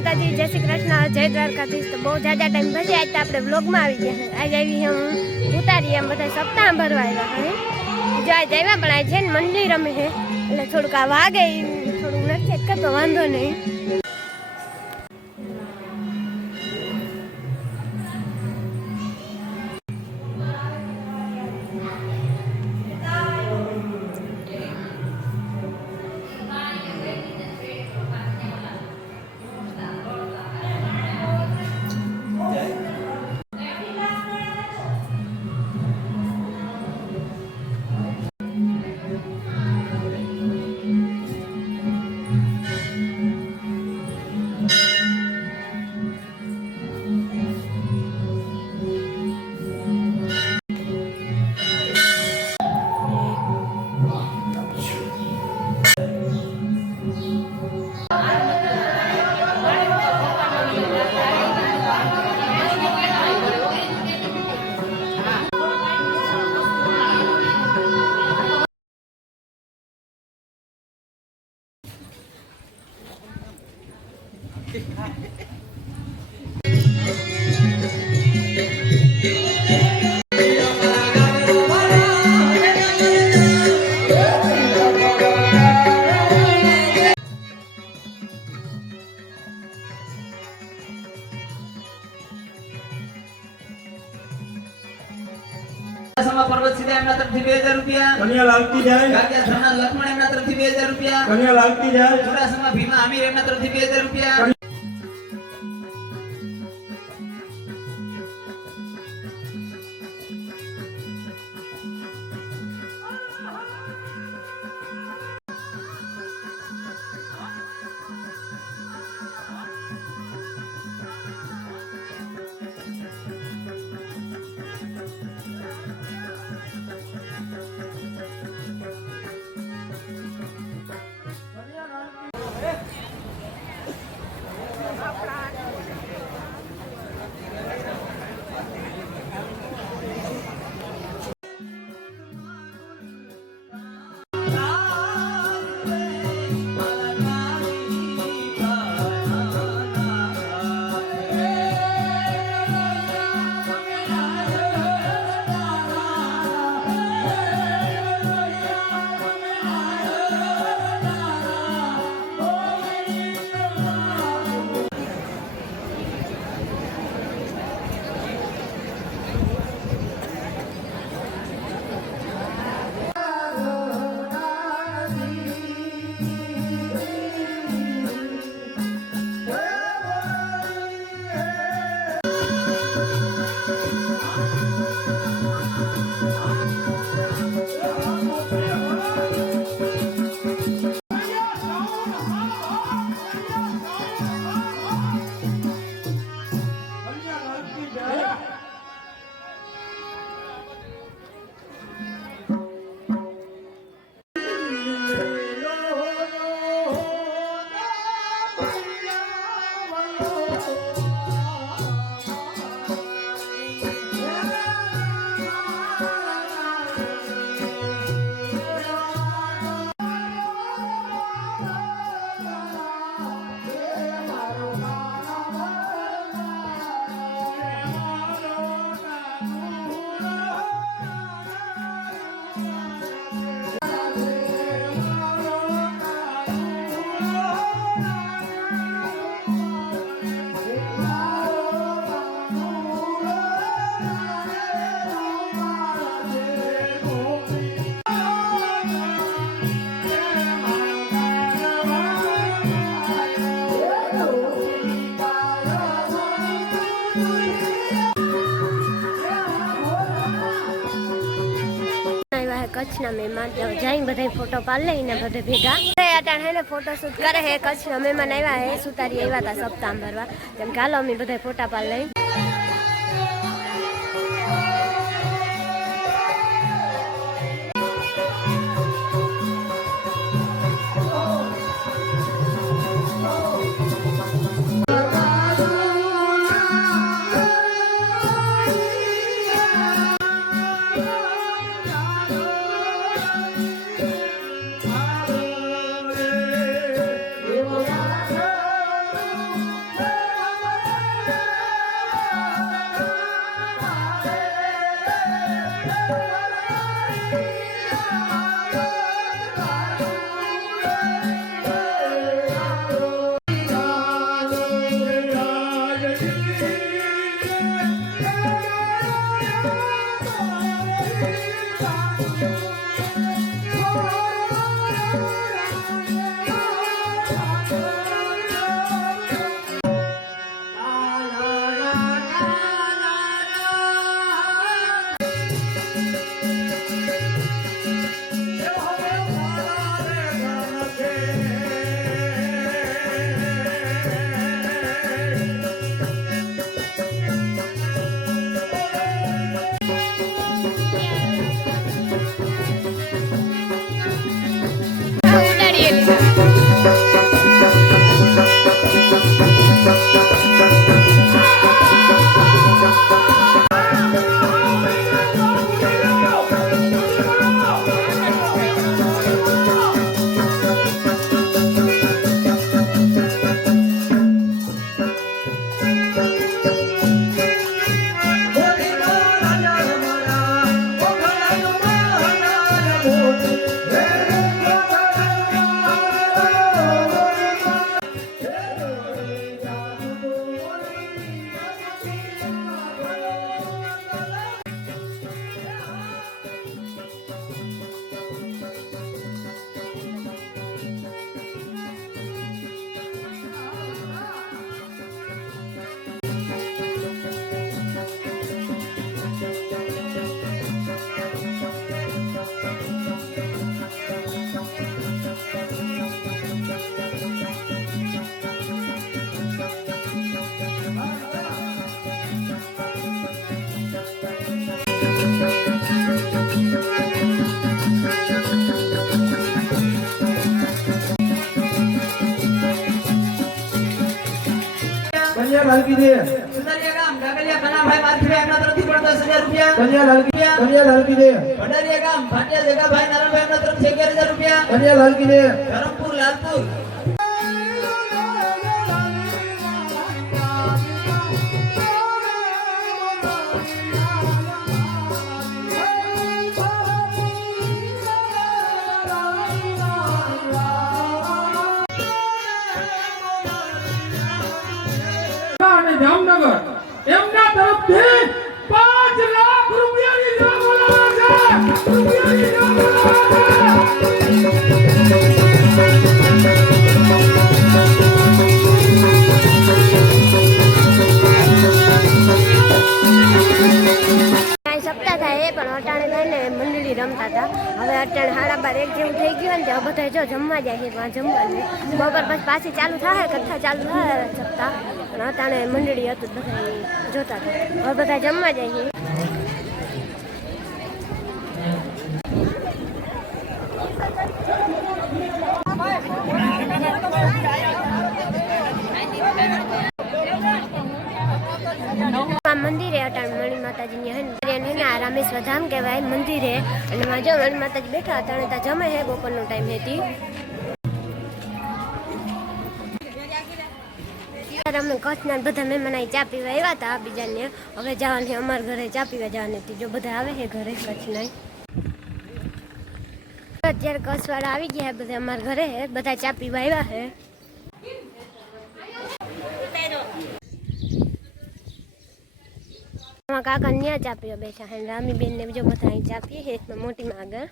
માતાજી, જય શ્રી કૃષ્ણ, જય દ્વારકાધીશ। તો બહુ જાજા ટાઈમ પછી આજ તો આપણે વ્લોગમાં આવી ગયા છે। આજ આવી હું ઉતારી એમ બધા સપ્તાહ ભરવા આવ્યા હવે જો આજ આવ્યા પણ આજ છે ને મંદિર રમે છે એટલે થોડુંક આ વાગે થોડુંક નથી કરતો વાંધો નહીં। पर्वत सीधा एमना तरफથી 2000 રૂપિયા કન્યા લાલતી જાય ગાગ્યા ધરના લક્ષ્મણ એમના तरफથી 2000 રૂપિયા કન્યા લાલતી જાય ચોરાસમાં ભીમા આમીર એમના तरफથી 2000 રૂપિયા કચ્છના મહેમાન જઈને બધા ફોટો પાડ લઈને બધે ભેગા અટાણ હે ને ફોટો શૂટ કરે હે। કચ્છના મહેમાન આવ્યા હે સુતારી આવ્યા હતા સપ્તાહ ભરવા તેમ ચાલો અમે બધા ફોટા પાડ લઈ। કન્યા લાલ કી જય સુતારિયા ગામ ડાકલિયા કનાભાઈ મારખીયા એમના તરફથી પણ 10,000 રૂપિયા કન્યા લાલ કી જય ભંડારીયા ગામ ભાટિયા જગાભાઈ નારાયણભાઈ એમના તરફથી 11,000 રૂપિયા કન્યા લાલ કી જય ધરમપુર લાલપુર અને જામનગર એમના તરફથી 5 લાખ રૂપિયાની ઇનામ બોલાવે છે. રૂપિયાની ઇનામ બોલાવે છે. કાંઈ સપ્તાહ થાય એ પણ અટાણે થઈને મંડળી રમતા હતા. હવે અટાણે 12:30 જેવું થઈ ગયું ને ત્યાં બધા જો જમવા જાય છે. ત્યાં જમવાનું બપોર પછી પાછી ચાલુ થાય કથા ચાલુ થાય સપ્તાહ પણ અટાણે મંડળી હતું બધા જોતા હતા. હવે બધા જમવા જાય છે. આ મંદિરે અટાણ મણી માતાજીની હે ને આ રામેશ્વર ધામ કહેવાય મંદિરે અને માં જો મણી માતાજી બેઠા હતા અને ત્યાં જમે હે બપોરનો ટાઈમ હતી. અમે કચ્છના બધા મહેમાન અહીં ચા પીવા આવ્યા હતા બીજાને. હવે જવાની અમારા ઘરે ચા પીવા જવાની હતી. જો બધા આવે છે ઘરે કચ્છના અત્યારે કચ્છવાળા આવી ગયા બધા અમારા ઘરે બધા ચા પીવા આવ્યા છે. કાકા ન્યા ચા પીવા બેઠા હે. રામી બેન ને બીજો બધા અહીં ચા પીએ છે મોટી માં આગળ.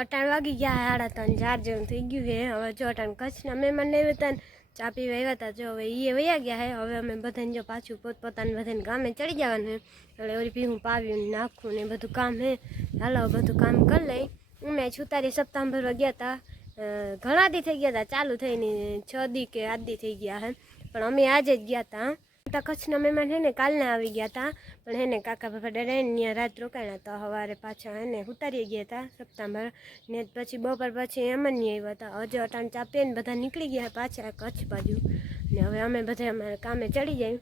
અટાણ વાગી ગયા 3:30 4 જેવું થઈ ગયું છે. હવે જો અટાણ કચ્છના મહેમાન આવ્યા હતા ચા પીવા આવ્યા હતા. જો હવે એ વયા ગયા છે. હવે અમે બધાને જો પાછું પોતપોતાને બધાને કામે ચડી જવાનું એટલે ઓલી ભીહું પાવ્યું નાખવું ને બધું કામ હે. હાલો બધું કામ કરી લઈ. અમે છુતારી સપ્તાહ ભરવા ગયા હતા. ઘણા દી થઈ ગયા હતા ચાલુ થઈને 6 દી કે 8 દી થઈ ગયા હે પણ અમે આજે જ ગયા હતા. કચ્છના મહેમાન હે ને કાલના આવી ગયા હતા પણ હે ને કાકા બાપા ડરાઈને રાત રોકાણા હતા. સવારે પાછા હે ને ઉતારી ગયા હતા સપ્તાહ ને પછી બપોર પછી એમ જ નહીં આવ્યા હતા. હજુ અટાણ ચાપીને બધા નીકળી ગયા પાછા કચ્છ બાજુ ને હવે અમે બધા અમારા કામે ચડી જાય.